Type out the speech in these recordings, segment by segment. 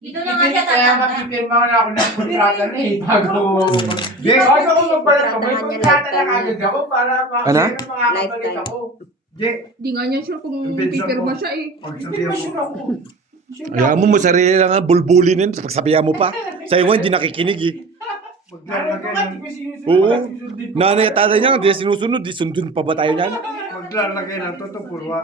Dito na nga siya Kaya tatanda. makipirma na ako ng kontrata na eh. Bago ako magpalit ako, may kontrata na kagad ako para Ano? makakapalit ako. Di nga niya sure kung Pinsan pipirma ko. siya eh. Hindi ba sure ako? Ayaw mo sarili lang nga, bulbulin yun. Pagsabihan mo pa. Sa'yo mo, hindi nakikinig eh. Maglalagay ng... Oo. Nanay at tatay niya, hindi sinusunod. Di sundun pa ba tayo niyan? Maglalagay ng tutupurwa.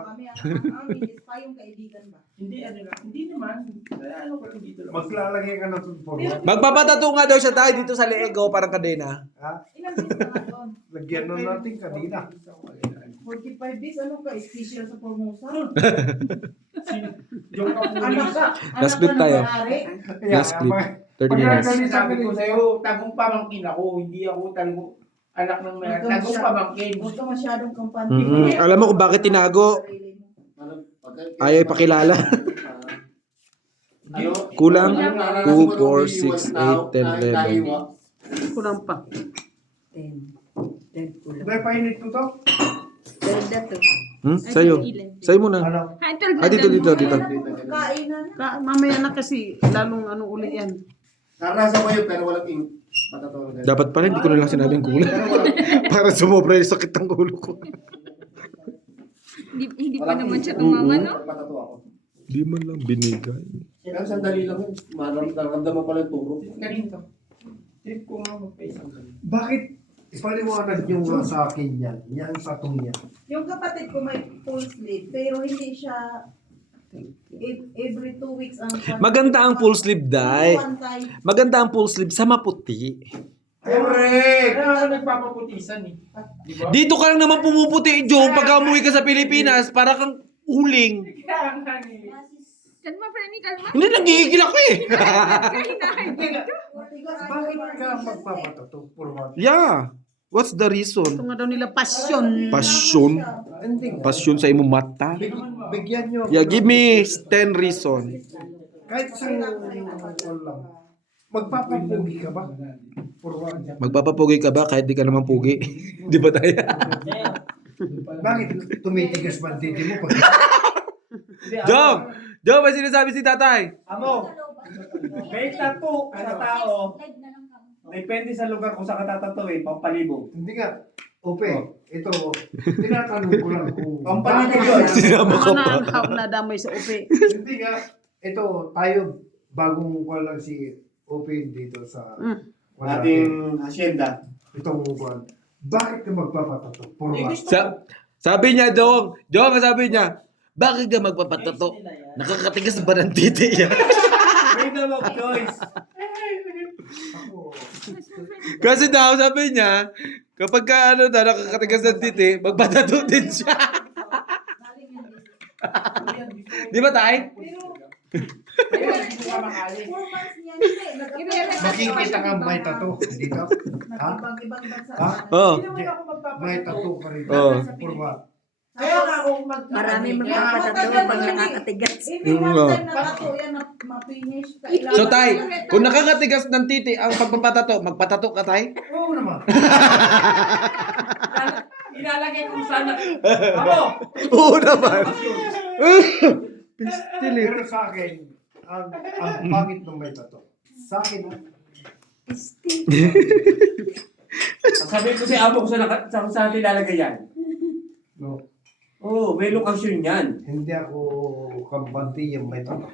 Kayong kaibigan ba? Hindi, ano lang. Hindi naman. Ano ko lang dito lang. Maglalagay ka ng tutupurwa. Magpapatato nga daw siya tayo dito sa leeg, oh, parang kadena. Ha? Ilang days na nga doon? Lagyan na natin kanina. 45 days, ano ka? Special sa Formosa? Yung Anak ka? Last clip tayo. Last clip. 30 minutes. Sabi ko sa'yo, tagong pamangkin ako. Hindi ako tagong anak ng may tagong pamangkin. Huwag ka masyadong kampante. Alam mo kung bakit tinago? Ayaw ipakilala. Kulang 2, 4, 6, 8, 10, 11. Kulang pa. 10 kulang. May painit ko to? 12 na to. Sa'yo. Sa'yo muna. Ano? Ah, dito. Kainan na. Mamaya na kasi, lalong ano uli yan. Naranasan ko yun pero walang ink. Patatawag. Dapat pala, hindi ko na lang sinabing kulang. Para sumobra yung sakit ng ulo ko. Hindi pa naman siya tumama, no? Patato ako. Di man lang binigay. Pero sandali lang yun. Nararamdaman ko lang yung turo. Ganito. Trip ko nga magpaisang ganito. Bakit ipaliwanag nyo nga sa akin yan? Yan sa niya. Yung kapatid ko may full sleeve, pero hindi siya every 2 weeks ang Maganda ang full sleeve, Day. One time. Maganda ang full sleeve sa maputi. Correct! Kaya ako nagpapaputisan eh. Diba? Dito ka lang naman pumuputi, Joe, pag umuwi ka sa Pilipinas, para kang uling. Kaya nga eh. Kalma, Frenny, kalma. Hindi, nagigigil ako eh. Bakit ka magpapatato? Purwa? Yeah. What's the Ito reason? nga daw nila passion. Passion. Hindi. Passion sa imong mata. Bigyan nyo. Yeah, give me 10 reason. Kahit sa lang. Magpapapugi ka ba? Purwa. Magpapapugi ka ba kahit di ka naman pugi? Di ba tayo? Bakit tumitigas ba ang titi mo? Pag... Jom! Jom, may sinasabi si tatay. Amo, may tattoo sa tao. Depende sa lugar kung saan ka tatatuin, pampalibog. Hindi nga. Ope, ito. Tinatanong ko lang kung... Pampalibog yun. Sinama ka pa. Ano na nadamay sa upi. Hindi nga. Ito, tayo, bagong ko lang si Ope dito sa... Ating hacienda. Itong kuwan. Bakit ka magpapatato? Purwa. Sabi niya, Jong, sabi niya, bakit ka magpapatato? Nakakatigas ba ng titi niya? Freedom of choice. Kasi daw, sabi niya, kapag ka, nakakatigas ng titi, magpatato din siya. Di ba, tay? Pero 4 months niya hindi. Makikita ka may tato dito. Ha? Ibang bansa. Ha? Oo. Hindi naman ako magpapalibog. May tato ka rin. Oo. Purwa. Kaya nga ako Marami magpapatato pag nakakatigas. Every Mm, one oh. time na tattoo yan na ma-finish. So, tay, kung nakakatigas ng titi ang pagpapatato, magpatato ka, tay? Oo naman. Ilalagay ko sana. Amo! Oo naman. Pero sa akin, ang pangit ng may tato. Sa akin, Sasabihin ko si Amo kung saan nilalagay yan. no, Oo, may lokasyon yan. hindi ako kampante yung may tato.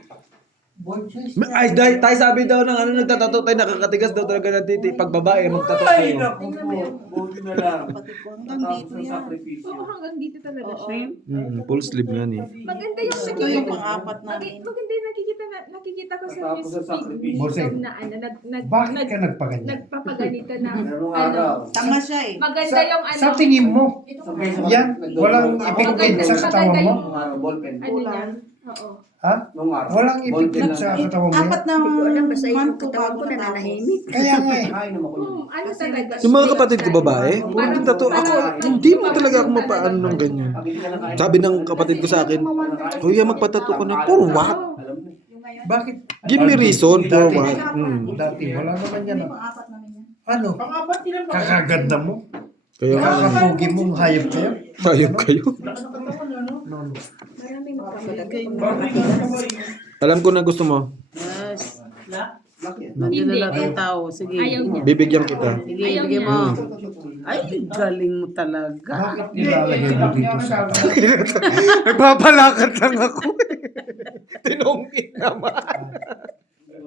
Ay, tay, sabi daw ng nagtatato tayo, nakakatigas daw talaga ng titi. Pag babae, magtato Ay, kayo. naku po. Buti na lang. Hanggang dito Sa yan. sakripisyo. Oo, hanggang dito talaga siya. Full sleeve nga ni. Maganda yung Ito nakikita. yung pang-apat namin. Maganda yung nakikita ko sa Tapos sa sacrifice. Bossing. na ano, Bakit ka nagpaganyan? nagpapaganito na Merong ano. araw. Tama siya eh. Maganda yung ano. Sa tingin mo, Sabay sa yan, walang ipigpit sa katawan mo? Nung araw, ballpen. Ano yan? Oo. Ha? Nung araw. Walang ballpen ipigpit sa katawan mo? Apat na Hindi ko alam, basta yung month to katawan bago ko natapos. nananahimik. Kaya nga eh. Ay, naman ko yun. Ano talaga? Yung mga kapatid ko babae, puro din tato. Ako, hindi mo talaga ako mapaano ng ganyan. Sabi ng kapatid ko sa akin, Kuya, magpatato ka na. For what? Alam mo. Bakit? Give me reason for Dati- what. Dati, wala naman yan. Yung pang-apat namin yan. Ano? Pang-apat nilang Kakaganda mo? Kaya Kakapugi mong hayop kayo? hayop kayo. No. Maraming magkamalag. Alam ko na gusto mo. Yes. Laki yan. Hindi Hindi. na lahat ng tao. Sige. Ayaw niya. Bibigyan kita. Sige, Ayaw bigyan niya. mo. Ay, galing mo talaga. Bakit nilalagay mo dito sa katawan? Nagpapalakad lang ako. Tinungkit naman.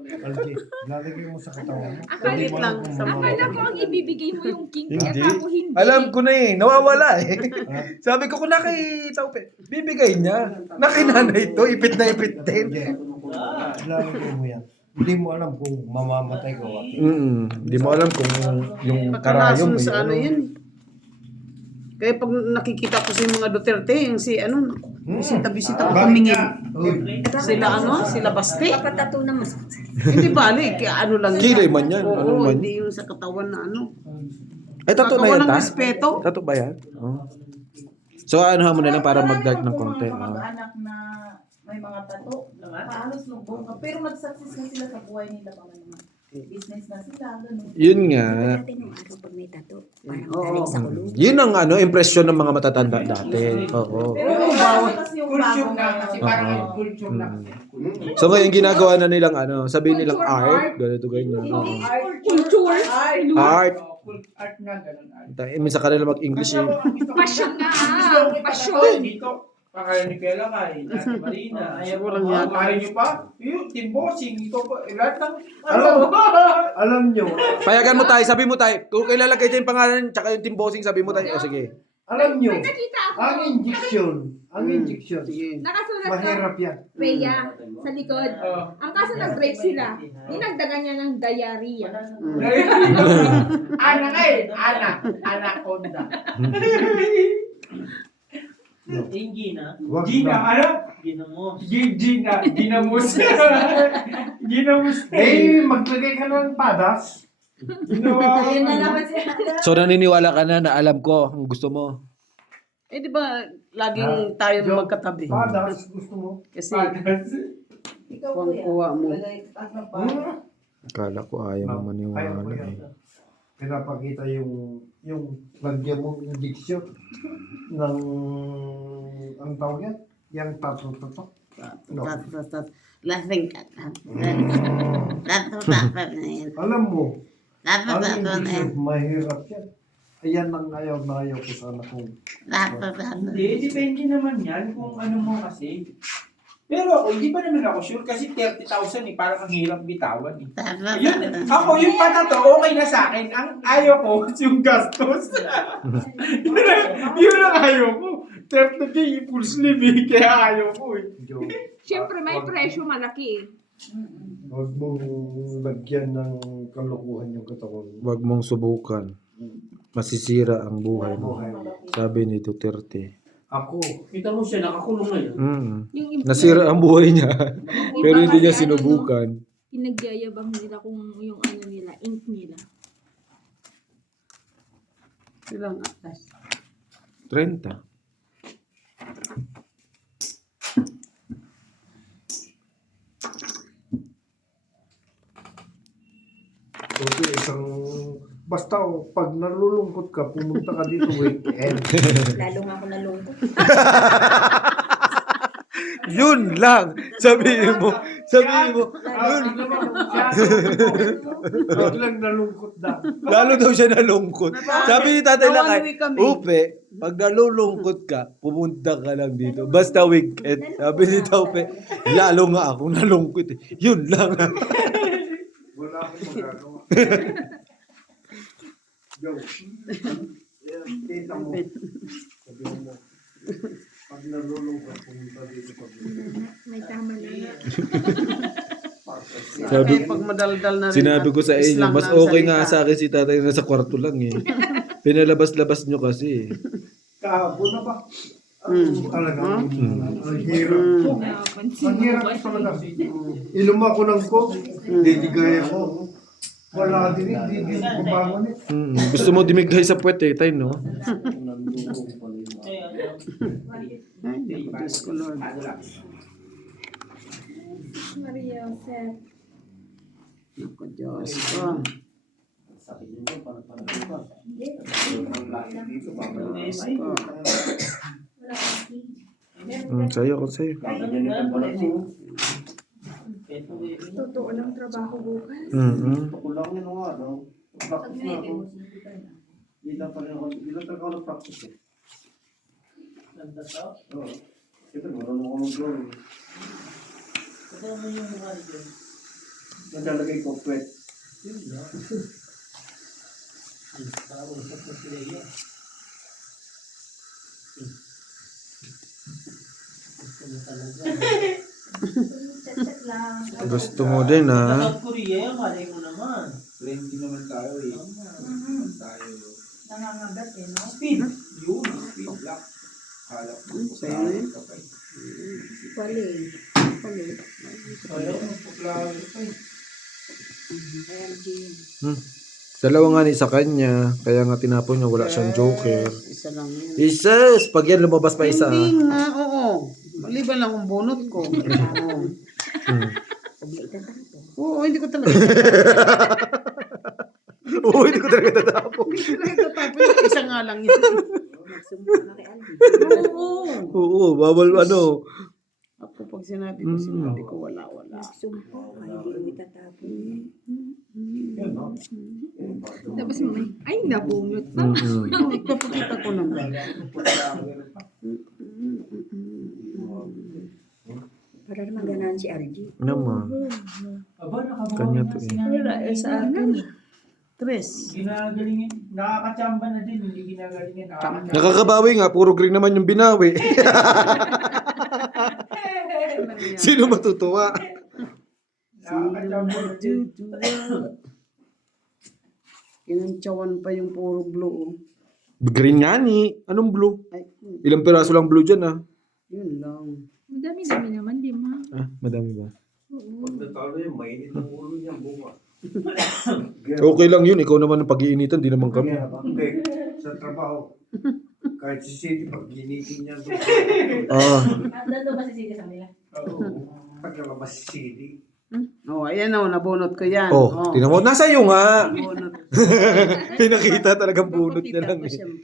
Algie, lalagay mo sa katawan mo. Akala Hindi mo alam lang, kung sa- mamamatay Akala ko ka. ang ibibigay mo yung king. Hindi. Kaya ako hindi. Alam ko na eh. Nawawala eh. Sabi ko kung nakita ko, bibigay niya. Nakinanay ito. Ipit na ipit din. Lalagay mo yan. Hindi mo alam kung mamamatay ka o ate. Hindi mo alam kung yung karayom. Pagkalason sa ano yun. Kaya pag nakikita ko sa mga Duterte, yung si ano, bisita-bisita ko kumingin. Sila ano, sila Baste. Papatato na mas. Hindi bali, kaya ano lang Kilay man yan, Oo, ano man. hindi yung sa katawan na ano. Ay, tato na Kakawa yan, ng ta? respeto. Tato ba yan? Oh. So, ano mo na lang para mag-dark ng konti. Mga kamag-anak na may mga tato, halos lubong ka. Pero nag-success na sila sa buhay nila. Mga naman. Business na sila, gano'n. Yun nga. Dati nung araw pag may tato, parang Oo. galing sa kulong. Yun ang ano, impresyon ng mga matatanda dati. Oo. Pero bawal kasi yung Culture bago na kasi parang Oo. yung culture na kasi. So, ngayon ginagawa na nilang ano, sabihin nilang art. Ganito, ganyan. Hindi, Oo. Culture. Art. Art na, ganun art. Minsan ka nila mag-English eh. Passion nga. Passion. Passion. Dito, pakaya ni Kela kay Ate Marina. Ayaw Walang mo. yata. Kaya niyo pa? Yung team bossing. Ito pa. Lahat ng Alam nyo, Payagan mo tayo, sabi mo tayo. Kung ilalagay dyan yung pangalan, tsaka yung team bossing, sabi mo tayo. O sige. alam nyo, May nakita ako. ang injection, Sige. Nakasulat sa mahirap yan. Rhea sa likod. Oh. Ang kaso nag-break sila. Dinagdagan niya ng diarrhea. Anak eh. Anaconda. Yung Gina. Wag Gina, na. ano? Gina mo. Gina. Ginamos. Ginamos. Eh, maglagay ka ng padas. Ginawa. Ayun na naman sila. So, naniniwala ka na na alam ko ang gusto mo. Eh di ba laging tayo magkatabi? Padas, gusto mo? Kasi Ikaw Kuwang kuya. kuha mo. Lagay, ano pa? Akala ko ayaw mo Ayaw maniwala ko yan. eh. Pinapakita yung lagyan mong injection ng ang tawag yan? Yung tato-tato. No. Laughing cat. Alam mo, ang injection, mahirap yan. Ayan ang ayaw na ayaw ko sana kung Hindi, depende naman yan kung ano mo kasi. Pero ako, hindi pa naman ako sure kasi 30,000 eh, parang ang hirap bitawan eh. Yun, ako yung patato, okay na sa akin. Ang ayaw ko, yung gastos. Yun ang ayaw ko. 30K impulse living, kaya ayaw ko eh. joke. Siyempre may presyo malaki eh. Huwag mong lagyan ng kalokohan yung katawan mo. Huwag mong subukan. Masisira ang buhay mo. Buhay mo. Sabi ni Duterte. Ako, Kita mo siya, nakakulong ngayon. Yung iba- Nasira ang buhay niya. yung Pero iba hindi niya kasi ano, no, sinubukan. Pinagyayabang nila kung yung ano nila, ink nila. Silang atas. 30. okay, basta pag nalulungkot ka, pumunta ka dito weekend. Lalo nga ako nalungkot. Yun lang. Sabihin mo. Sabihin mo. Yun. Biglang nalungkot na. Lalo daw siya nalungkot. Sabi ni Tatay Lakay, Nawawi kami. Upe, pag nalulungkot ka, pumunta ka lang dito. Basta weekend. Sabi ni Taupe, lalo nga ako nalungkot eh. Yun lang. Wala akong magagawa. Go. Yan, kita mo. Sabi mo, pag nalulungkot, pumunta dito pag May tama na nga. Sabi, Kaya pag madaldal na rin. sinabi ko sa at inyo, islang mas na ang okay nga salita. sa akin si Tatay na sa kwarto lang eh. Pinalabas-labas nyo kasi eh. kahapon na ba? Talaga. Hmm? Ang hirap. Napansin Ang mo hirap ba? talaga. Inom ako ng coke, didigay ako. Wala din, hindi ko bangon eh. Gusto mo dimigay sa puwet eh, Tay, no? Ay, Diyos ko Lord. Maria Joseph. Naku Diyos ko. Diyos ko. Sa'yo, ako sa'yo. Totoo lang trabaho bukas. Ako lang yun nga, no? Practice na ako. Hindi lang talaga ako nag-practice eh. Nagtataw? Oo. Siyempre, marunong ako mag-drawing. Ito naman yung mga ito. Naglalagay ko sweat. Yun lang. Nakausap na sila yan. Gusto mo talaga. Chat-chat lang. Gusto mo din ha. South Korea, malay mo naman. Friendly naman tayo eh. Tama. Tayo. Nangangagat eh, no? Speed. Yun, speed lock. Kala ko. Sa'yo na yun. Wali. Kala ko magpa-flower pa eh. LG. Dalawa nga ni sa kanya. Kaya nga tinapon niya, wala siyang joker. Isa lang yun. Ises! Pag yan lumabas pa isa. Hindi nga, oo. Maliban lang kung bunot ko. Oo. Huwag na itatapo. Oo, hindi ko talaga. Oo, hindi ko talaga tatapon. Hindi ko talaga tatapos. Isa nga lang yun. Nagsumpa ka kay Aldi. Oo. Oo, bawal ano. Ako pag sinabi ko, wala. Nagsumpa ka, hindi mo itatapon. Yun, no? Tapos may, ay, nabungot pa. Ipapakita ko naman. Para naman ganahan si RG. Naman. Aba, nakabawa Kanya na to eh. sinabi. Sa akin. Tres. Ginagalingin. Nakakachamba na din. Hindi ginagalingin. Nakakachamba. Nakakabawi nga, puro green naman yung binawi. Sino matutuwa? Nakakachamba na din. Kinantsawan pa yung puro blue. Green nga ni. Anong blue? Ay, Ilang piraso lang blue dyan ah. yun lang. Madami-dami naman, di ma. Ah, madami ba? Pag natalo yun, mainit ang ulo niya bukas. Okay lang yun. Ikaw naman ang pag-iinitan, di naman kami. Hindi, sa trabaho. Kahit si City, pag ginitin niya doon. Ah, Nandun ba si Sidi sa kanila? Oo. Pag nalabas si City. Oh, ayan o, nabunot ko yan. oh, tinan mo. Nasa iyo nga. Nabunot. Pinakita talagang bunot niya lang Ko, eh. siyempre.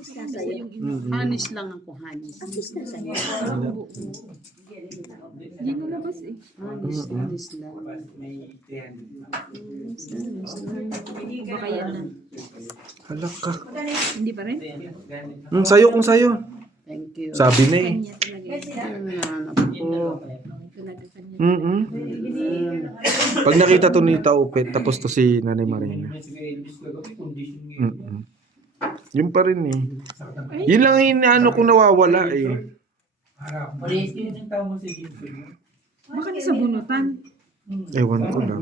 Sa'yo. Hanis lang ako, hanis. Assist na sa'yo. Hindi nalabas eh. Hanis lang. May 300. Baka yan na. Halak ka. Hindi pa rin? Sayo kung sayo. Thank you. Sabi na eh. Kanya talaga. Nanap ko. Talaga kanya. Pag nakita to ni Taupit, tapos to si Nanay Marina. Yun pa rin eh. Yun lang yung ano kung nawawala eh. Parehas kayo ng tao mo sa Ginto. Baka na sa bunutan. Ewan ko lang.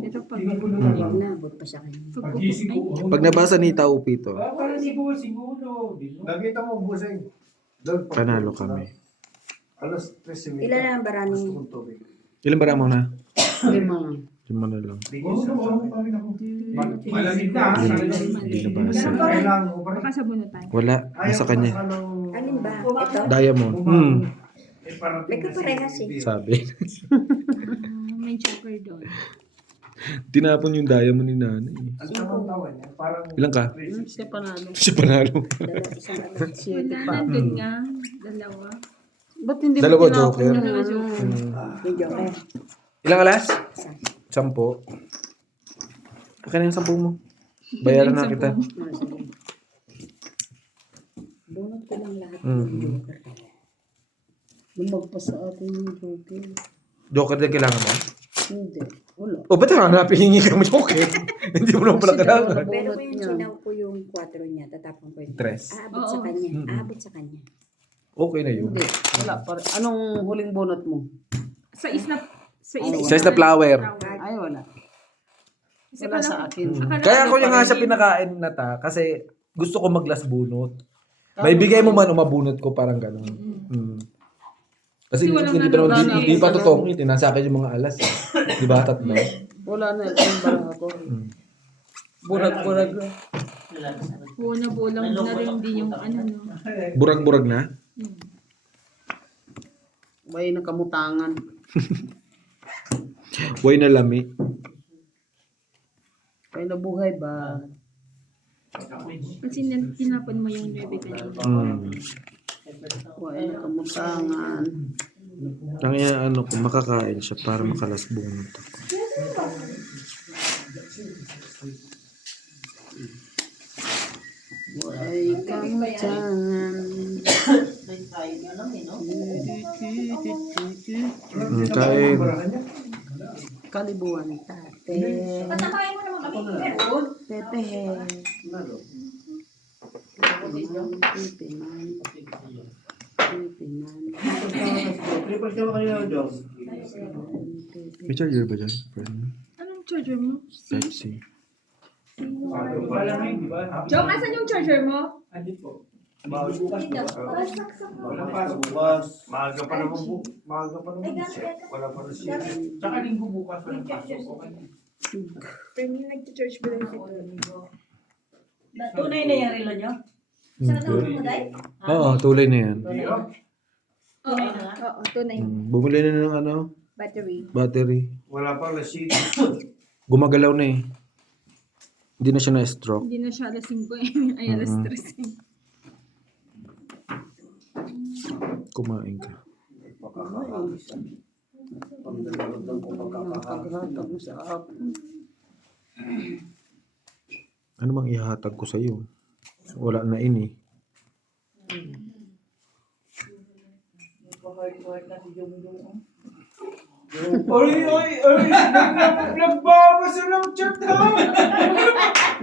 Ito pag Nabot pa sa kanya. Pagising ko. Pag nabasa ni Taupit to, Parang siguro. Nakita mo, Buseng. Doon, pag- panalo kami. Alas 13:30. Ilan na ang barani? Gusto kong tubig. Ilan ba mo na? 5. Lima na lang. Malamig na. Hindi nabasa. Kailangan ko pa rin. baka sa bunutan. Wala. Nasa kanya. Alin ba? Ito? Diamond. May kaparehas eh. Sabi. May choker doon. Tinapon yung diamond ni Nanay. Ang tamang-tawan niya, parang... Ilan ka? Siya panalo. Siya panalo. Dalawa, isang ano. Siyete Wala, pa. nandun nga. Dalawa. Ba't hindi mo Dalawa tinapon joker. yung ano? Yung joker. Ilang alas? Isa. 10. Akin na yung 10 mo. Bayaran na kita. Ah, sige. Bunot ko lang lahat Mm. ng joker. Lumagpas sa atin yung joker. Joker din kailangan mo? Hindi. Wala. O ba't hanapin hingi ka mo joker? Hindi mo naman pala kailangan. Pero kung yung sinaw ko yung 4 niya, tatapon ko yun. Tres. Aabot sa Oo. kanya. Mm-mm. Aabot sa kanya. Okay na yun. Hindi. Wala pa rin. Anong huling bunot mo? Sa isna. Size na flower. Ay, wala. Kasi Wala sa akin. Kaya ako yung nga siya pinakain na ta kasi gusto ko maglas bunot. May bigay mo man o mabunot ko parang gano'n. Kasi Kasi walang hindi pa naman, nalulunod. hindi pa totoong ito. Nasa akin yung mga alas. Di ba? Tatlo. Wala na. Yung barang ako. Burag-burag. buo na bulang na rin din yung ano no. Burag-burag na. May nakamutangan. Buhay na lami. May nabuhay ba? Kasi tinapon mo yung 9 kanina. May nakamutangan. Ang ano ko, makakain siya para makalasbunot ako. Ay, kamutan. Tayo na lang eh, no? Kain. Kalibuan tate. Patakain mo naman kami. Meron. Pepe. Triple ka ba kanina, Diyos? May charger ba dyan? Friend? Anong charger mo? Type-C. Wala ngayon, di ba? Jong, asan yung charger mo? Andi po. Bukas. Walang pasok. Bukas. Maaga pa naman po. Maaga pa naman. Wala pa na siya. Tsaka linggo bukas walang pasok. Okay na. Pero yung nag-charge ba lang ito? Tunay na yung relo nyo? Oo, tulay na yan. Tunay na nga? Oo, tunay. Bumili na ng ano, Battery. battery. Wala pa receipt. Gumagalaw na eh. Hindi na siya na-stroke. Hindi na siya alas 5 eh. Ay, alas 3 eh. Kumain ka. Paghatag mo sa app. Ano mang ihahatag ko sa'yo? Wala na ini. Heart na si Jong. Oy! Nagbabasa ng chat ha!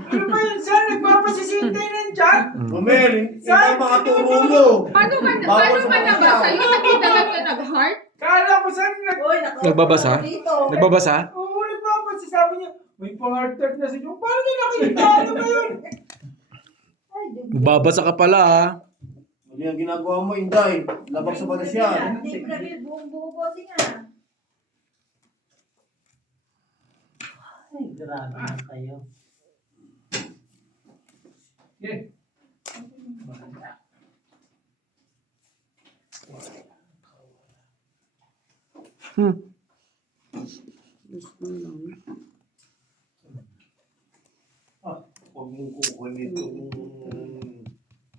Ano ba yun, sir? Nagpapasisintay ng chat? Mamel, iba ang mga turo mo. Paano ka nabasa? Yung nakita lang ka nag-heart? Kala ko saan Oy, Nagbabasa? Dito. Nagbabasa? Oo, nagpapasa. Sabi niya, may pa-heart attack na si Jong. Paano niya nakita? Ano ba yun? Babasa ka pala ah. Hindi ang ginagawa mo, Inday. Labak sa batas yan. Hindi, grabe, buong-buo bossing nga. Ay, grabe na kayo. Yeah. Gusto lang. Huwag mong kukunin itong...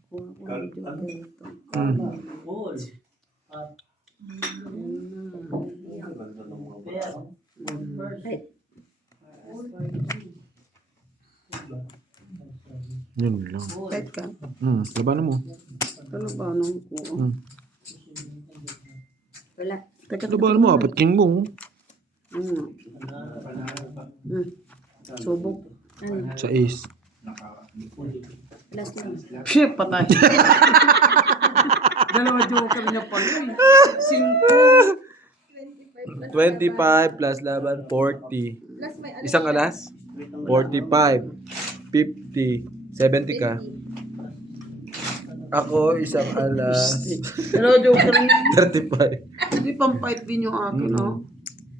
Kuha ko Kal- ng ano? dito. Cool. Ang ganda ng mga bata. Pero, Yun lang. Kahit ka. Labanan mo. Ano ba nung ko? Wala. Labanan mo, apat king mo. Subok. Ano? Sa ace. Last lang. Shit, patay. Dalawa joker niya pala eh. 25 plus laban, 40. Plus may ano Isang alas? 45. 50. 70 ka. Ako, isang alas. Dalawa joker niya. 35. Hindi pang-fight din yung akin, no?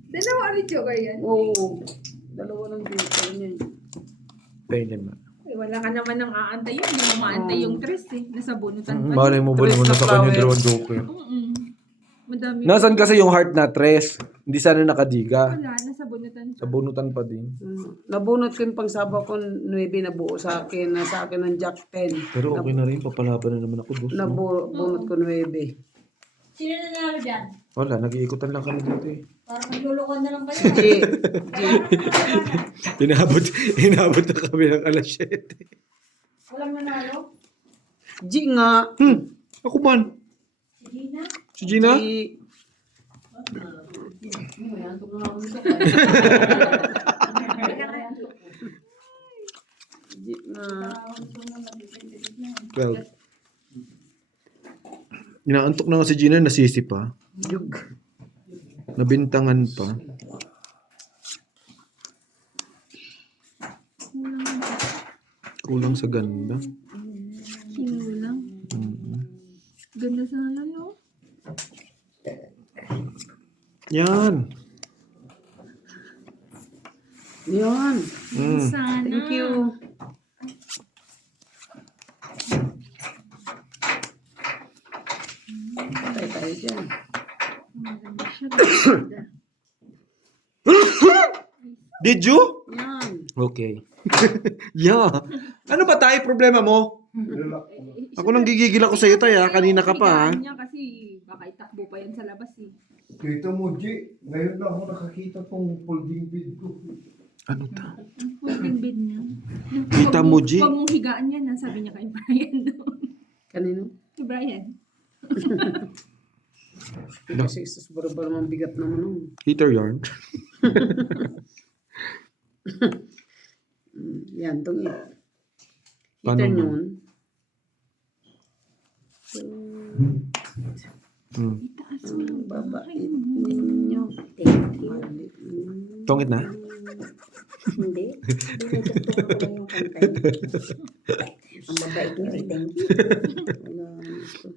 Dalawa ulit joker yan. Oo. Dalawa lang joker niya. Pain naman. Ay, wala ka naman nang aantay yun. Hindi mo maantay yung tres eh. Nasa bunutan pa. Malay mo ba Tres naman na sa kanya flowers. dalawang joker? Madami. Nasaan kasi yung heart na tres? Hindi sana nakadiga. Wala, nasa bunutan pa. Sa bunutan pa din. Nabunot ko yung pangsaba ko 9 na buo sa akin. Nasa akin ng Jack 10. Pero okay na rin, papalaban na naman ako, boss. No? Nabunot ko 9. Sino na nanalo dyan? Wala, nag-iikutan lang kami dito eh. Parang maglulukan na lang kayo. G. Inabot na kami ng alas 7. Walang nanalo? G nga. Ako man. Si Gina? Si Gina? G. G nga. 12. Inaantok na nga si Gina, nasisi pa. Jug. Nabintangan pa. Kulang sa ganda. Kinulang. Ganda sana no? Yan. Yan. Sana. Thank you. Patay tayo dyan. Maganda siya. Ganda. Did you? Yan. Okay. Yeah. Ano ba tayo problema mo? Ako nang gigigil ako sa iyo tayo, kanina ka pa. Niya kasi baka itakbo pa yan sa labas eh. Kita mo, G, ngayon lang ako nakakita tong folding bed ko. Ano ta? Folding bed niya. Kita mo, G. Huwag mong higaan yan, sabi niya kay Brian doon. Kanino? Kay Brian. Kasi sobrang bigat naman nun. Heater yarn. Yan, itong Paano heater mo? yun. Itaas mo yung Babait ninyo. Thank you. Tongit na? Hindi. Dinudugtong ko lang yung kanta niya. Ang babait niyo, thank you. Wala, ito.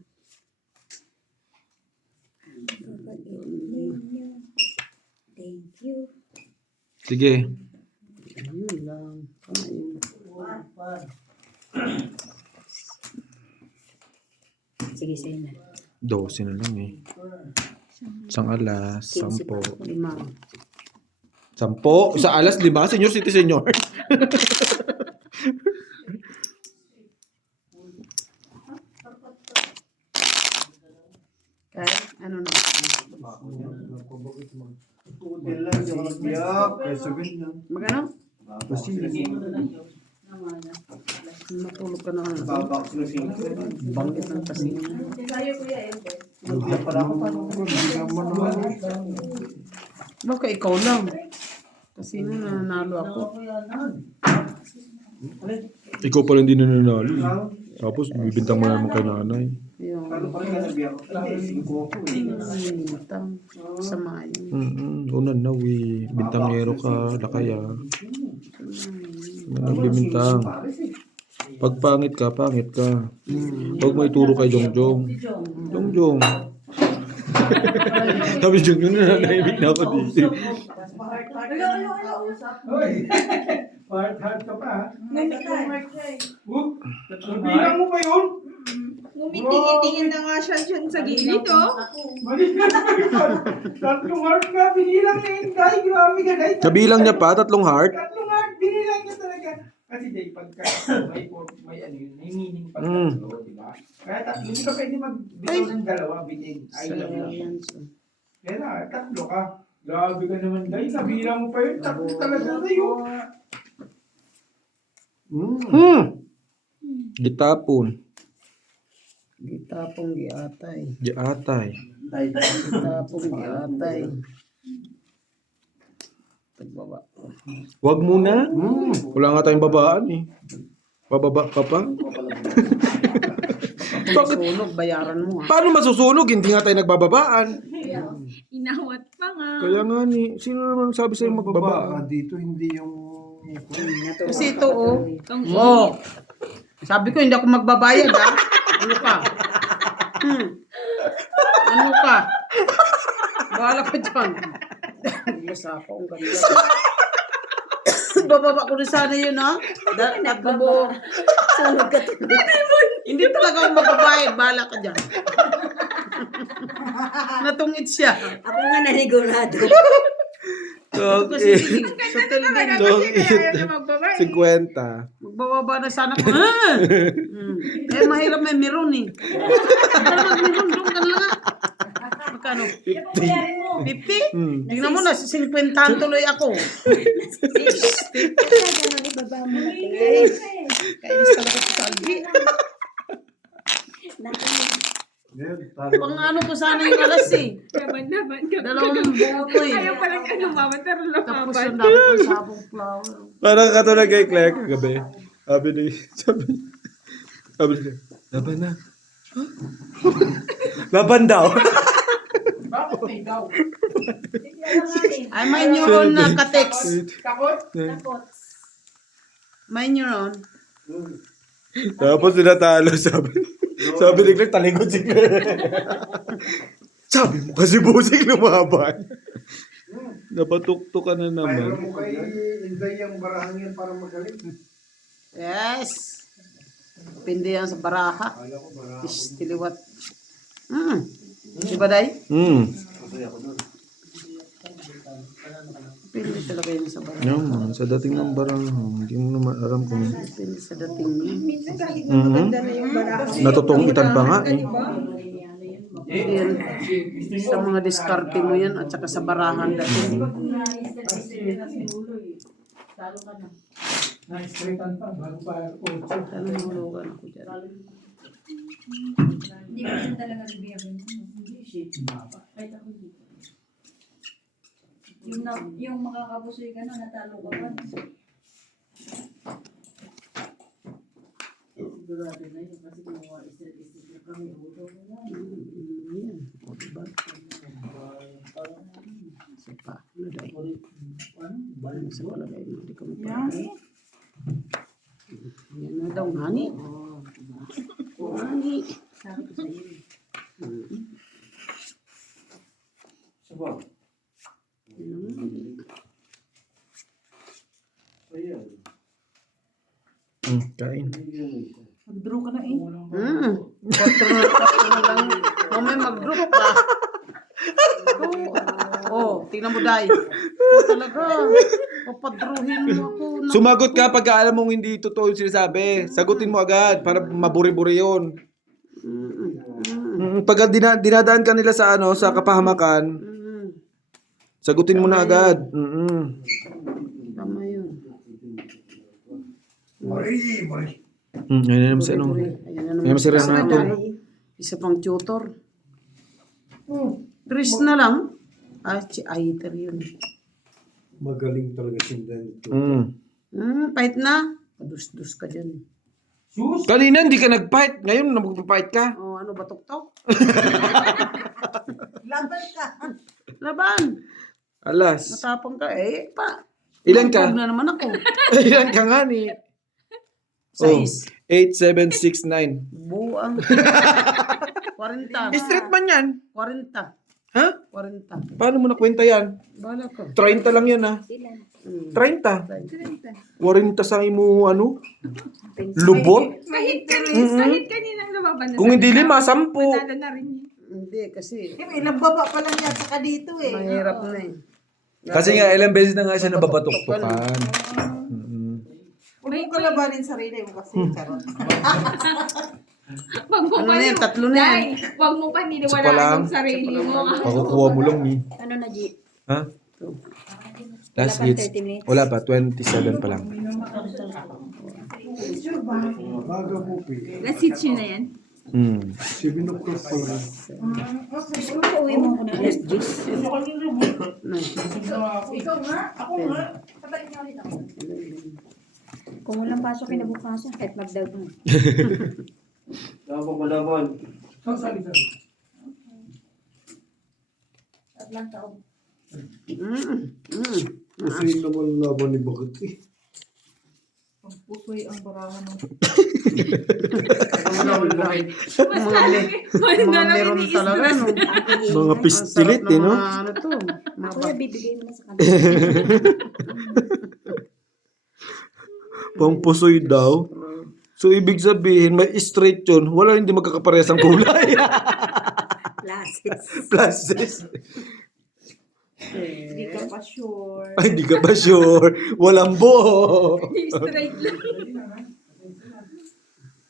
Ang babait ninyo. Thank you. Sige. Yun lang. Tama yun. Sige, sa'yo na. 12 na lang eh. Isang alas, 10. 5. 10? Sa alas, 5? Senior city, senior. Kaya, ano na. Tudel lang, hindi ako nagbiyak. Kaya sabihin niya. Magano? Kasi, Matulog ka na. babak sila siya. Bangkit ng kasi. Sa'yo, Kuya Elvis. Nagbiyak pala ako, paano ko? Hindi naman naman. Baka ikaw lang. Kasi nanalo ako. Ikaw pala hindi nananalo. Tapos, bibintang mo naman kay nanay. Yung Paano pa rin nagbiyak ako? Hindi ko ako eh. bintang. Sama yun. Unan na, bintangero ka, lakaya. Nagbibintang. Pag pangit ka, pangit ka. Huwag mo ituro kay Jongjong. Jongjong. Sabi Jongjong na nanaimik na ako dito. Heart ka pa. Tatlong Bilang mo ba yun? Ngumitingin-tingin na nga siya dyan sa gilid, oh. Mali ka na yun. Tatlong heart ka, binilang na yun, guy. Grabe ka, guy. Nabilang niya pa, 3 heart. Tatlong heart, binilang niya talaga. Kasi day, pagka may ano yun, may meaning pag tatlo, di ba? Kaya hindi ka pwede magbitaw ng dalawa, bitin. I love you. Kaya na, tatlo ka. Grabe ka naman, guy. Nabilang mo pa yun, tatlo talaga sa'yo. Gitapon. Gitapong giatay. Giatay. Gitapong giatay. Pagbaba. Wag muna. Wala nga tayong babaan eh. Bababa ka pa. Bakit? Sunog, bayaran mo ha. Paano masusunog? Hindi nga tayo nagbababaan. Inawat pa nga. Kaya nga ni, sino naman sabi sa'yo Baba ka magbabaan? dito, hindi yung... Kasi ito oh. Itong Oh. Sabi ko hindi ako magbabayad ha. Ano ka? Ano ka? Bahala ka dyan. Basta ako ang ganda. Bababa ko rin sana yun ha. Nagbubo. Sunog ka tuloy. Hindi talaga ako magbabayad. Bahala ka dyan. Natungit siya. Ako nga nanigurado. Kasi sa television. Dog kaya na magbabae. 50. Magbababa na sana ko. Eh, mahirap may meron eh. Meron doon ka na nga. Magkano? 50? Tingnan mo na, 50 tuloy ako. Ganun, ibaba mo na. Kainis talaga sa salgi. Pang ano ko sana yung alas eh. Laban. Dalawang buo ko eh. Ayaw palang ano, mama, pero Tapos lumaban. yung dami kong sabong flower. Parang katulad kay Claire kagabi. Sabi ni laban na. Huh? Laban daw. Bakit may daw? Ay, may neuron na ka-text. Takot? May neuron. Tapos sinatalo, sabi ni Claire, talikod si Claire. Sabi mo kasi busing lumaban. Napatuktok ka na naman. Mayroon mo kay Inday yung barahang yan para magaling. Yes. Pindi yan sa baraha. Kala ko barahang. Ish, tiliwat. Diba, Day? Pindi talaga yun sa baraha. Yung, sa dating ng barang, hindi mo naman alam kung Pindi sa dating niya. Minsan kahit na maganda na yung baraha. natutungitan pa nga eh. Yan. Sa mga diskarte mo yan at saka sa barahan dati. Talo ka na. Na-straightan pa, bago pa 8. Sana mahulugan ako dyan. Hindi ko rin talaga bibigyan. Hindi, shit. Kahit ako dito. Yung makakabusoy ka na, natalo ka pa. Sigurado na yun kasi kung mga isip na kami, ulo na lang. Yan. O, diba? Isa pa. Ano dahil? Ano sa palagay mo? Hindi ko mapalagay. Yan na daw, honey. Honey. Sabi ko sa'yo. Sabag. Ayan. Kain. Mag-draw ka na eh. Patro na lang. Mamay mag-group pa. Oh, tingnan mo, Day. Talaga. Papadruhin mo ako. Sumagot ka pag alam mong hindi totoo yung sinasabi. Sagutin mo agad para maburi-buri yun. Pag dinadaan ka nila sa ano, sa kapahamakan, sagutin mo na agad. Tama yun. Mari. Ayun na naman si ano. Ayan na Ayan naman si Renato. Isa pang tutor. Tris na lang. Si Aiter yun. Magaling talaga si Danito. Pahit na. Padus-dus ka dyan. Sus! Kanina hindi ka nag-fight. Ngayon nag-fight ka. Oh, ano ba, tok-tok? Laban ka. Laban. Alas. Matapang ka. Ilan ka? Huwag na naman ako. Ilan ka nga ni? Oh, 8769. Buang. 40. Straight man yan. 40. Ha? 40. Paano mo nakwenta yan? Bala ka. 30 lang yan ha. 30. 40 sa mo ano? Lubot? Mahit kanina lumaban na. Kung hindi 5, 10. Panalo na rin yun. Hindi, kasi Ilang baba pa lang yan saka dito eh. mahirap na eh. Kasi nga ilang beses na nga siya nababatok-tokan. Huwag mo kalabanin sarili mo kasi charot. Wag mo Ano na yan? Tatlo na yan. Dai, wag mo Isa pa lang. paniniwalaan yung sarili mo. Makukuha mo lang eh. Ano na, G? Ha? Last hits. Wala pa, 27 pa lang. Baga po, Pi. Last hits yun na yan. 7 o'clock pa lang. Uwi mo ko na alas 10. Ikaw nga, ako nga. Patayin niyo ulit ako. Kung walang pasok kinabukasan, kahit magdagang. Laban malaban. Sorry. Tatlong taon. Kasi naman laban ni Bakit eh. Ang puso'y ang barahan ng Mga meron talaga, no? Mga pistilit eh, no? Ano to? Kuya, bibigay mo na sa kanila. Pangpusoy daw. So, ibig sabihin, may straight yun. Wala, hindi magkakaparehas ang kulay. Lasis. Pluses. Hindi ka pa sure. Ay, hindi ka ba sure? Walang bo. Straight lang.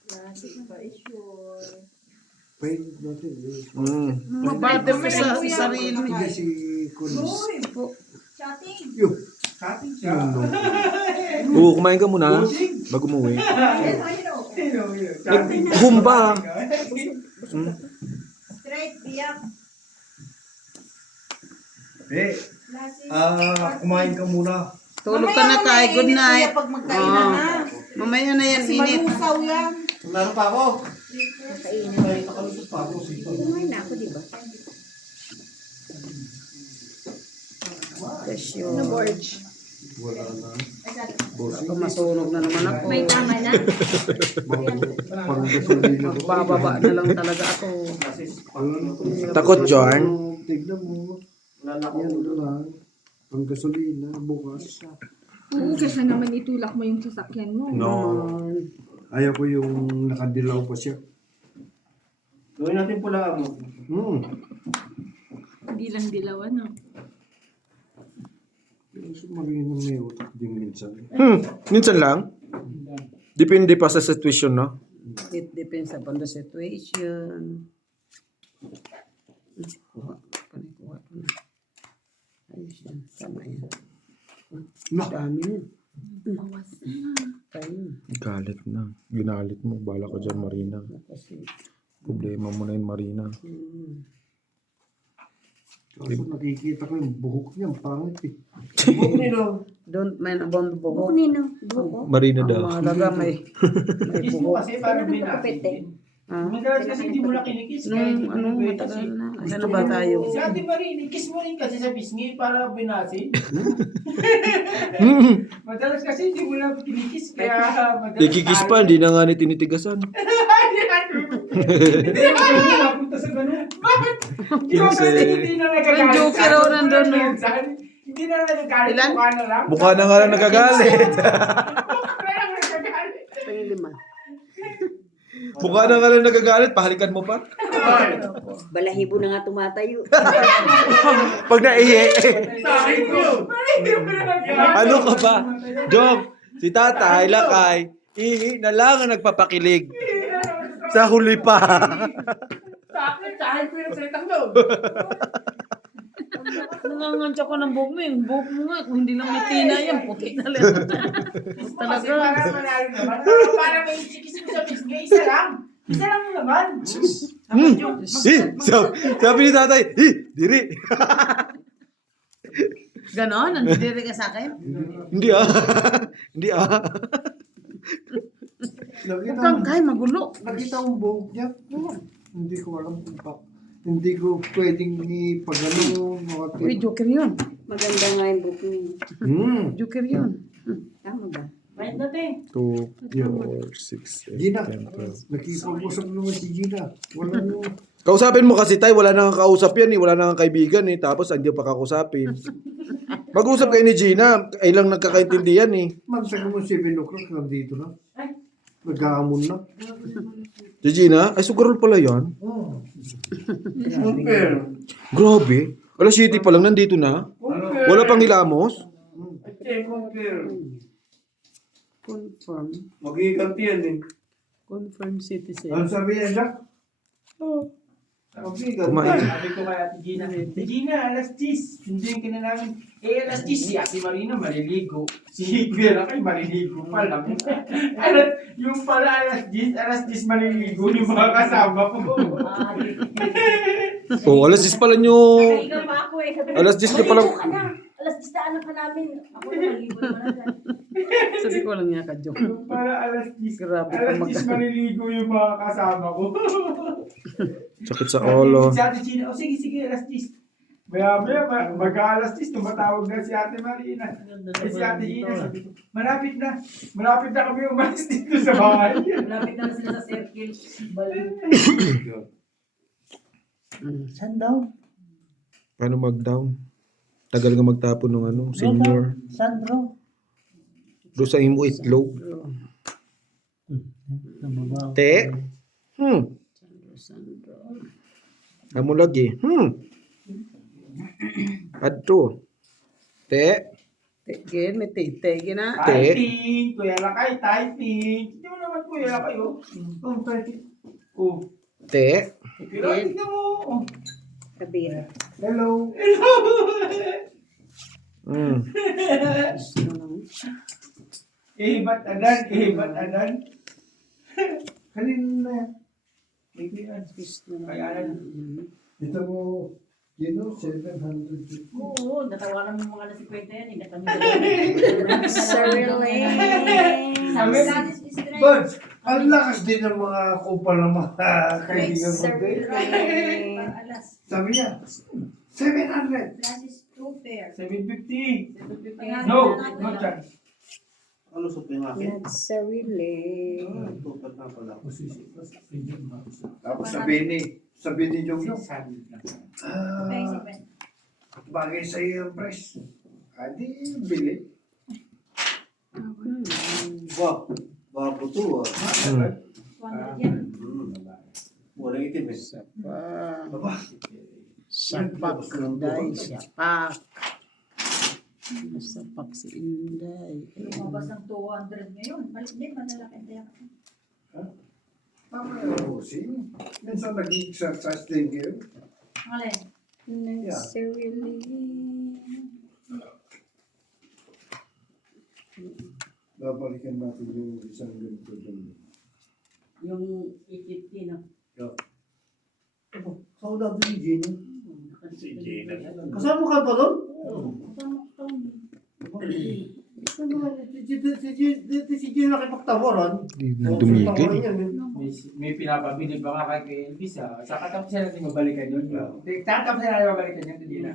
Lasis pa sure. Pain natin eh. Mabater ka sa sarili. Hindi si Kunis. Chatting. Yo. Cutting siya. Oo, kumain ka muna. Bago umuwi. Humba. Straight, biyak. Kumain ka muna. Tulog ka na, Kai. Good night. Pag magkainan na. Mamaya na yan, init. Malusaw yan. Meron pa ako. Kumain na ako, di ba? Kesyo. Wala na. Baka masunog na naman ako. May tama na. Parang gasolina. Bababa na lang talaga ako. Takot, John. Tignan mo. Yan lang. Ang gasolina bukas. Oo, kasi naman itulak mo yung sasakyan mo. No. Ayaw ko yung nakadilaw pa siya. Gawin natin pula mo. Hindi lang dilawan, no? Kasi marino may utak din minsan. Minsan lang. Depende pa sa situation, no? It depends upon the situation. Kuha. Kuha. Ayos yan. Tama yan. No. Dami yun. Tayo. Galit na. Ginalit mo. Bala ka dyan, Marina. Kasi, Problema mo na yun, Marina. Kaso nakikita ko yung buhok niya, ang pangit eh. Buhok nino. don't mind about the buhok. Nino, buko. Marina Ang daw. mga daga may Kiss mo buhok. kasi parang Sino binasin nagpapapit din. Ah, Madalas kasi hindi mo na kinikis. kaya hindi nung mo matagal kasi. na. Ano ba tayo? Si Ate Marie, kiss mo rin kasi sa pisngi para binasin. Madalas kasi hindi mo na kinikis. Kaya madalas Ikikis pa, hindi na nga ni tinitigasan. Hindi na kami napunta sa ganun. Bakit? Di ba Kasi- pwede hindi na nagagalit? Yung joker raw nandun, no? Hindi na nagagalit. Ilan? Mukha na lang. Mukha na nga lang nagagalit. Mukha na lang nagagalit. Tingin lima. Mukha na nga lang nagagalit. Pahalikan mo pa. Balahibo na nga tumatayo. Pag naihi. Bakit yun? Hindi mo na nagagalit. Ano ka ba? Jom, si tatay, lakay, ihi na lang ang nagpapakilig. Sa huli pa. Bakit? Dahil ko yung salitang doon. Nangangansya ko ng buhok mo. Yung buhok mo nga. Kung hindi lang may tina yan, puti na lang. Kasi Talaga. parang manalo naman. Parang may chikis mo sa pisngi. Isa lang. Isa lang naman. Sabi ni tatay, diri. Ganon? Nandidiri ka sa akin? Hindi ah. Hindi ah. Huwag kang kay magulo. Nakita ko buhok niya. Hindi ko alam kung pa. Hindi ko pwedeng ipagano. Uy, joker yun. Maganda nga yung buko niya. Joker yun. Tama ba? Right na, te. 2, 4, 6, 8, Gina. 10, 12. Nakipag-usap naman si Gina. Wala nyo. Kausapin mo kasi tay, wala nang kausap yan eh. Wala nang kaibigan eh. Tapos hindi pa kakusapin. Mag-usap kayo ni Gina. Ay lang nagkakaintindihan eh. Magsaga mo 7 o'clock, nandito na. Nag-aamon na. Si Gina, ay sugarol pala yan. Compare. Grabe. Alas 7 pa lang nandito na. Wala pang hilamos. Compare. Confirm. Magiganti yan eh. Confirm citizen. Ano sabi niya, Jack? Kumain. Sabi ko kay Ate Gina, Ate Gina, alas 10. Sunduin ka na namin. Alas 10 si Ate Marina maliligo. Si Kuya Lakay maliligo pa lang. Yung pala alas 10 maliligo yung mga kasama ko. Oh, alas 10 pala nyo. Ikaw pa ako eh. Alas 10 nyo palang. Maligo ka na. Alas 10 na anak ka namin. Ako na maligo naman agad. Sabi ko lang niya ka, joke. Yung pala alas 10. Grabe Alas ka 10 maliligo yung mga kasama ko. Sakit sa ulo. Si Ate Gina, sige, alas 10. Maya, mag-alas 10, tumatawag na si Ate Marina. Eh si Ate Gina, sabi ko, malapit na kami umalis dito sa bahay. Malapit na sila sa circle. Saan daw? Paano mag-down? Tagal nga magtapon ng ano, senior. Saan, bro? Do sa imo itlog. Te? Amo lagi. Adto. Te? Tegen, may tege na. Typing, Kuya Lakay, typing. Hindi mo naman Kuya Lakay, oh. Oh, typing. Oh. Te? Pero tignan mo. Oh. Kabira. Hello. Ba't anan? Kanina na yan. Bigyan. Kaya anan. Ito mo, 700. Oo, natawanan mo mga nasi kwenta yan. Hindi kami But, ang lakas din ng mga kupal ng mga kaibigan ko. Sabi niya, 700. 750. No, no chance. Ano sa pingakin? Nagsarili. Tupat na pala. Tapos sabi ni Jong Jong, bagay sa iyo ang price. Adi, bili. Wah, bago to ah. Walang itim eh. Aba, Sapak, Inday, sapak. Sapak si Inday. Lumabas ng 200 ngayon. Hindi, manalaki tayo. mamaya busing. Minsan nag-exercise din kayo. Alin? Necessarily. Babalikan natin yung isang ganito doon. Yung ikit-ina. Saan natin si Gina? Si Gina. Kasama ka pa doon? Si Gina nakipagtawaran. Dumigil. May pinapabili ba nga kay Elvis sa katapusan natin mabalikan yun. Tatapos na mabalikan yun, hindi na.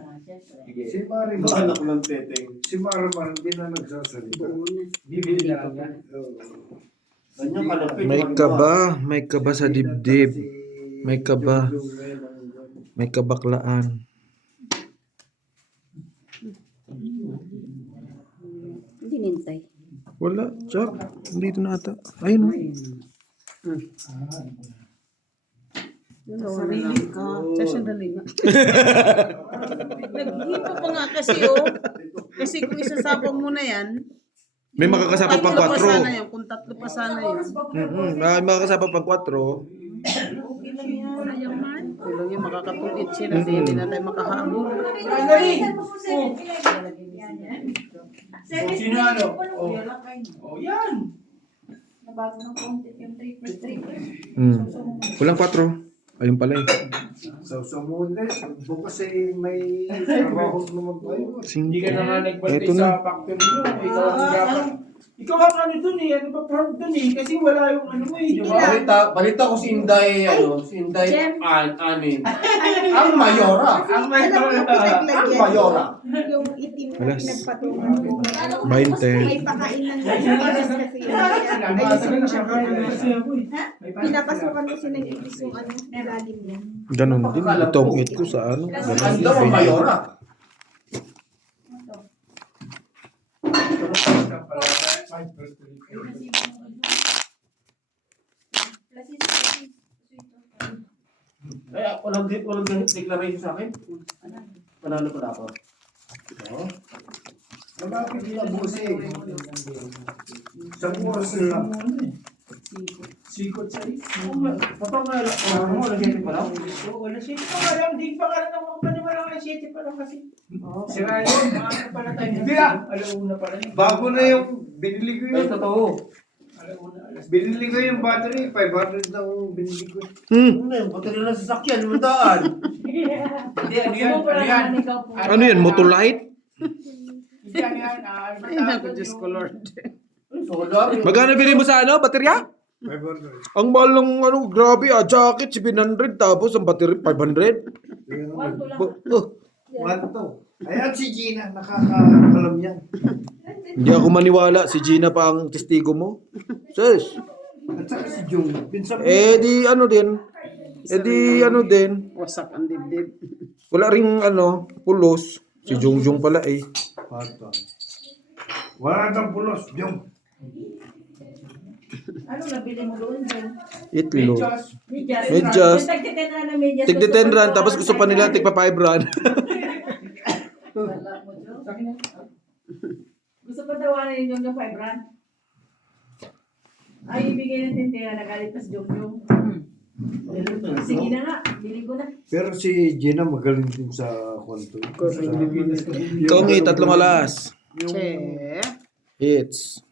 Si Maring anak ng teteng. Si Marimar hindi na nagsasalita. Bibili na lang yan. Ganyan kalapit. May kaba sa dibdib. May kaba. May kabaklaan. Hindi nintay. Wala, Jack. Dito na ata. Ayun. Sarili ka. Sa sandali nga. Naghipo pa nga kasi Kasi kung isasabang mo na yan, May makakasapa pang 4. Kung tatlo pa sana yun. May makakasapa pang 4. Okay lang yan. Okay lang yan, makakatulit sila. Hindi na tayo makahabol. Sino ano? Oh, yan. Nabago ng konti yung 3+3. Walang 4. Ayun pala eh. Sa muna. Bukas may trabaho naman tayo. Hindi ka naman nagbalik Eto na. sa factory mo. Ikaw ang dapat. Ikaw ang ano dun eh. Ano ba front dun eh. Kasi wala yung ano mo eh. Di ba? Balita ko si Inday, si Inday Anin. Ang Mayora. Ang may Ang Mayora. Yung itim na Alas. pinagpatungan mo. 20. May pakain ng ibis kasi yun. Pinapasukan mo sila ng ibis yung ano, lalim niya. Ganon din. Itong it ko sa ano. Ganon Ang din. daw ang Mayora. Kaya walang declaration sa akin. Panalo pala ako. Malapit na busing. Sa oras na lang. Sikot sa Patong na lang. Wala siya pala. Wala siya pa nga lang. Di pa ka lang ako paniwala kay Siete pa lang kasi. Sira yun. Ano pala tayo? Hindi ah. Alauna pala yun. Bago na yung binili ko Ay, yun. totoo. Alauna, alas. Binili ko yung battery. 500 na yung binili ko. Ano na yun? Battery na sasakyan. Lumandaan. Hindi, ano yan? Ano yan? Ano yan? Motolite? Hindi, ano yan? Ay, naku, Diyos ko, Lord. Solar. Magkano bili mo sa ano? Baterya? 500. Ang mahal ng ano, grabe jacket 700 tapos ang battery 500. One to. Ayan si Gina. Nakakaalam yan. Hindi ako maniwala, si Gina pa ang testigo mo. Sus. At saka si Jung. Pinsan mo. Di ano din. Ano din. Wasak ang dibdib. Wala ring ano, pulos. Si Jungjung pala eh. Pato. Wala nang pulos. Jung. Ano nabili mo doon, Jen? Itlog. Medyas. Medyas. Tagtitira na medyas. Tigdi 10 rand, tapos gusto pa nila tigpa 5 rand. Wala mo, Jo. Gusto pa tawanan yung 5 rand? Ay, ibigay ng tintira na galit pa si Jongjong. Sige na nga, bili ko na. Pero si Gina magaling din sa kwanto. Kongi, 3 alas. Yung Che. Hits.